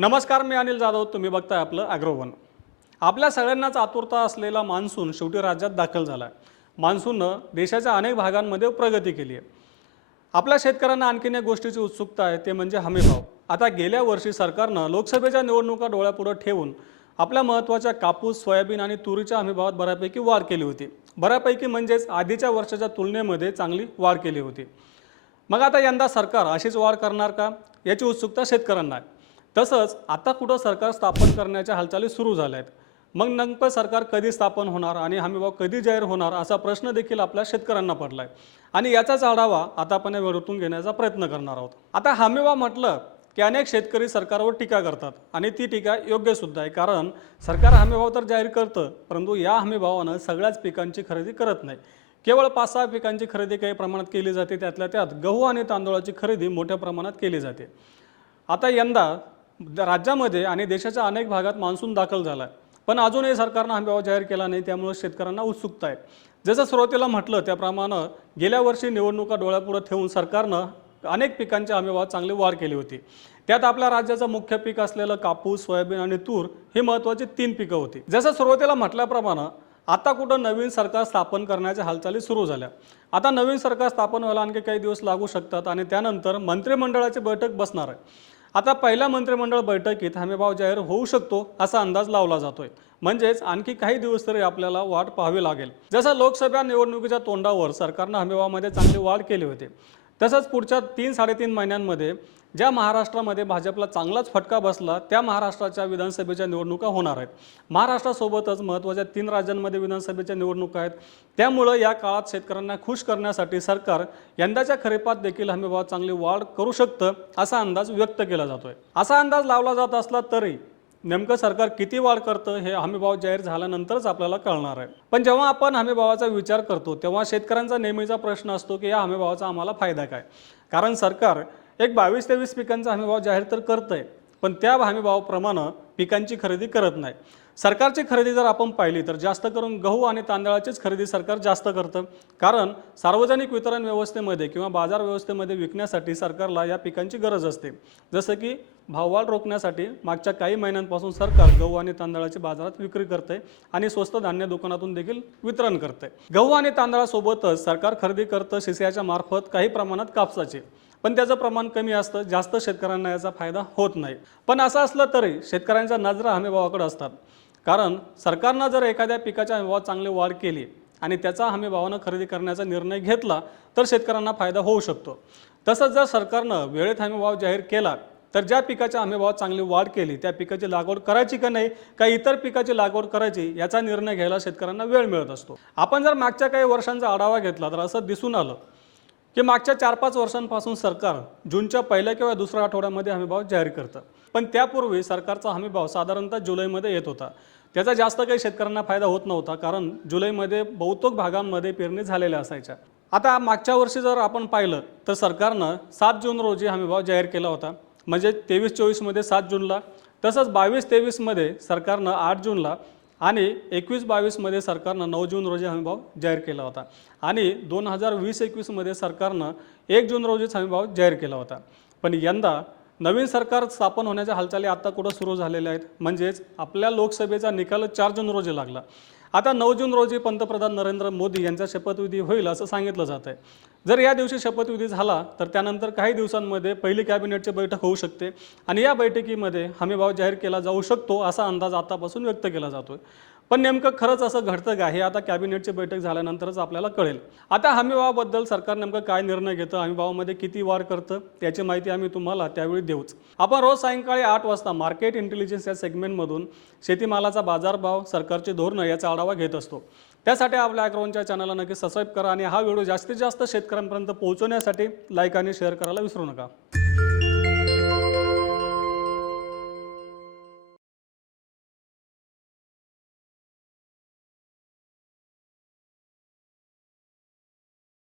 नमस्कार मी अनिल जाधव तुम्ही बघताय आपलं ॲग्रोवन आपल्या सगळ्यांनाच आतुरता असलेला मान्सून शेवटी राज्यात दाखल झाला आहे मान्सूननं देशाच्या अनेक भागांमध्ये प्रगती केली आहे. आपल्या शेतकऱ्यांना आणखीन एक गोष्टीची उत्सुकता आहे ते म्हणजे हमीभाव. आता गेल्या वर्षी सरकारनं लोकसभेच्या निवडणुका डोळ्यापुढं ठेवून आपल्या महत्त्वाच्या कापूस सोयाबीन आणि तुरीच्या हमीभावात बऱ्यापैकी वाढ केली होती. बऱ्यापैकी म्हणजेच आधीच्या वर्षाच्या तुलनेमध्ये चांगली वाढ केली होती. मग आता यंदा सरकार अशीच वाढ करणार का? याची उत्सुकता शेतकऱ्यांना आहे. तसंच आता कुठं सरकार स्थापन करण्याच्या हालचाली सुरू झाल्या आहेत मग नेमकं सरकार कधी स्थापन होणार आणि हमीभाव कधी जाहीर होणार असा प्रश्न देखील आपल्या शेतकऱ्यांना पडला आहे आणि याचाच आढावा आता आपण या वेळेतून घेण्याचा प्रयत्न करणार आहोत. आता हमीभाव म्हटलं की अनेक शेतकरी सरकारवर टीका करतात आणि ती टीका योग्यसुद्धा आहे. कारण सरकार हमीभाव तर जाहीर करतं परंतु या हमीभावानं सगळ्याच पिकांची खरेदी करत नाही. केवळ पाच सहा पिकांची खरेदी काही प्रमाणात केली जाते त्यातल्या त्यात गहू आणि तांदूळाची खरेदी मोठ्या प्रमाणात केली जाते. आता यंदा राज्यामध्ये आणि देशाच्या अनेक भागात मान्सून दाखल झाला आहे पण अजूनही सरकारनं हमीभाव जाहीर केला नाही त्यामुळे शेतकऱ्यांना उत्सुकता आहे. जसं सुरुवातीला म्हटलं त्याप्रमाणे गेल्या वर्षी निवडणुका डोळ्यापुढं ठेवून सरकारनं अनेक पिकांच्या हमीभावात चांगली वाढ केली होती. त्यात आपल्या राज्याचं मुख्य पीक असलेलं कापूस सोयाबीन आणि तूर ही महत्त्वाची तीन पिकं होती. जसं सुरुवातीला म्हटल्याप्रमाणे आता कुठं नवीन सरकार स्थापन करण्याच्या हालचाली सुरू झाल्या. आता नवीन सरकार स्थापन व्हायला आणखी काही दिवस लागू शकतात आणि त्यानंतर मंत्रिमंडळाची बैठक बसणार आहे. आता पहिल्या मंत्रिमंडळ बैठकीत हमीभाव जाहीर होऊ शकतो असा अंदाज लावला जातोय. म्हणजेच आणखी काही दिवस तरी आपल्याला वाट पाहावी लागेल. जसं लोकसभा निवडणुकीच्या तोंडावर सरकारनं हमीभावामध्ये चांगली वाढ केली होती. तसंच पुढच्या तीन साडेतीन महिन्यांमध्ये ज्या महाराष्ट्रामध्ये भाजपला चांगलाच फटका बसला त्या महाराष्ट्राच्या विधानसभेच्या निवडणुका होणार आहेत. महाराष्ट्रासोबतच महत्त्वाच्या तीन राज्यांमध्ये विधानसभेच्या निवडणुका आहेत. त्यामुळं या काळात शेतकऱ्यांना खुश करण्यासाठी सरकार यंदाच्या खरेपात देखील हमीभावात चांगली वाढ करू शकतं असा अंदाज व्यक्त केला जातोय. असा अंदाज लावला जात असला तरी नेमकं सरकार किती वाढ करतं हे हमीभाव जाहीर झाल्यानंतरच आपल्याला कळणार आहे. पण जेव्हा आपण हमीभावाचा विचार करतो तेव्हा शेतकऱ्यांचा नेहमीचा प्रश्न असतो की या हमीभावाचा आम्हाला फायदा काय? कारण सरकार एक बावीस तेवीस पिकांचा हमीभाव जाहीर तर करतंय पण त्या हमीभावाप्रमाणे पिकांची खरेदी करत नाही. सरकारची खरेदी जर आपण पाहिली तर जास्त करून गहू आणि तांदळाचीच खरेदी सरकार जास्त करतं. कारण सार्वजनिक वितरण व्यवस्थेमध्ये किंवा बाजार व्यवस्थेमध्ये विकण्यासाठी सरकारला या पिकांची गरज असते. जसं की भाववाढ रोखण्यासाठी मागच्या काही महिन्यांपासून सरकार गहू आणि तांदळाची बाजारात विक्री करते आणि स्वस्त धान्य दुकानातून देखील वितरण करते गहू आणि तांदळासोबतच सरकार खरेदी करतं शिसियाच्या मार्फत काही प्रमाणात कापसाचे. पण त्याचं प्रमाण कमी असतं जास्त शेतकऱ्यांना याचा फायदा होत नाही. पण असं असलं तरी शेतकऱ्यांच्या नजरा हमीभावाकडे असतात. कारण सरकारनं जर एखाद्या पिकाच्या हमीभावात चांगली वाढ केली आणि त्याचा हमीभावानं खरेदी करण्याचा निर्णय घेतला तर शेतकऱ्यांना फायदा होऊ शकतो. तसंच जर सरकारनं वेळेत हमीभाव जाहीर केला तर ज्या पिकाच्या हमीभावात चांगली वाढ केली त्या पिकाची लागवड करायची का नाही का इतर पिकाची लागवड करायची याचा निर्णय घ्यायला शेतकऱ्यांना वेळ मिळत असतो. आपण जर मागच्या काही वर्षांचा आढावा घेतला तर असं दिसून आलं की मागच्या चार पाच वर्षांपासून सरकार जूनच्या पहिल्या किंवा दुसऱ्या आठवड्यामध्ये हमीभाव जाहीर करतं. पण त्यापूर्वी सरकारचा हमीभाव साधारणतः जुलैमध्ये येत होता. त्याचा जास्त काही शेतकऱ्यांना फायदा होत नव्हता कारण जुलैमध्ये बहुतेक भागांमध्ये पेरणी झालेल्या असायच्या. आता मागच्या वर्षी जर आपण पाहिलं तर सरकारनं सात जून रोजी हमीभाव जाहीर केला होता. म्हणजे तेवीस चोवीसमध्ये सात जूनला तसंच बावीस तेवीसमध्ये सरकारनं आठ जूनला आणि एकवीस बावीसमध्ये सरकारनं नऊ जून रोजी हमीभाव जाहीर केला होता. आणि दोन हजार वीस एकवीसमध्ये सरकारनं एक जून रोजीच हमीभाव जाहीर केला होता. पण यंदा नवीन सरकार स्थापन होण्याच्या हालचाली आता कुठं सुरू झालेल्या आहेत? म्हणजेच आपल्या लोकसभेचा निकाल चार जून रोजी लागला. आता नऊ जून रोजी पंतप्रधान नरेंद्र मोदी यांचा शपथविधी होईल असं सांगितलं जात आहे. जर या दिवशी शपथविधी झाला तर त्यानंतर काही दिवसांमध्ये पहिली कॅबिनेटची बैठक होऊ शकते आणि या बैठकीमध्ये हमीभाव जाहीर केला जाऊ शकतो असा अंदाज आतापासून व्यक्त केला जातोय. पण नेमकं खरंच असं घडतं का? हे आता कॅबिनेटची बैठक झाल्यानंतरच आपल्याला कळेल. आता हमीभावाबद्दल सरकार नेमकं काय निर्णय घेतं? हमीभावामध्ये किती वाढ करतं? याची माहिती आम्ही तुम्हाला त्यावेळी देऊच. आपण रोज सायंकाळी आठ वाजता मार्केट इंटेलिजन्स या सेगमेंटमधून शेतीमालाचा बाजारभाव सरकारची धोरणं याचा आढावा घेत असतो. त्यासाठी आपल्या अॅग्रोनच्या चॅनलला नक्की सबस्क्राईब करा आणि हा व्हिडिओ जास्तीत जास्त शेतकऱ्यांपर्यंत पोहोचवण्यासाठी लाईक आणि शेअर करायला विसरू नका.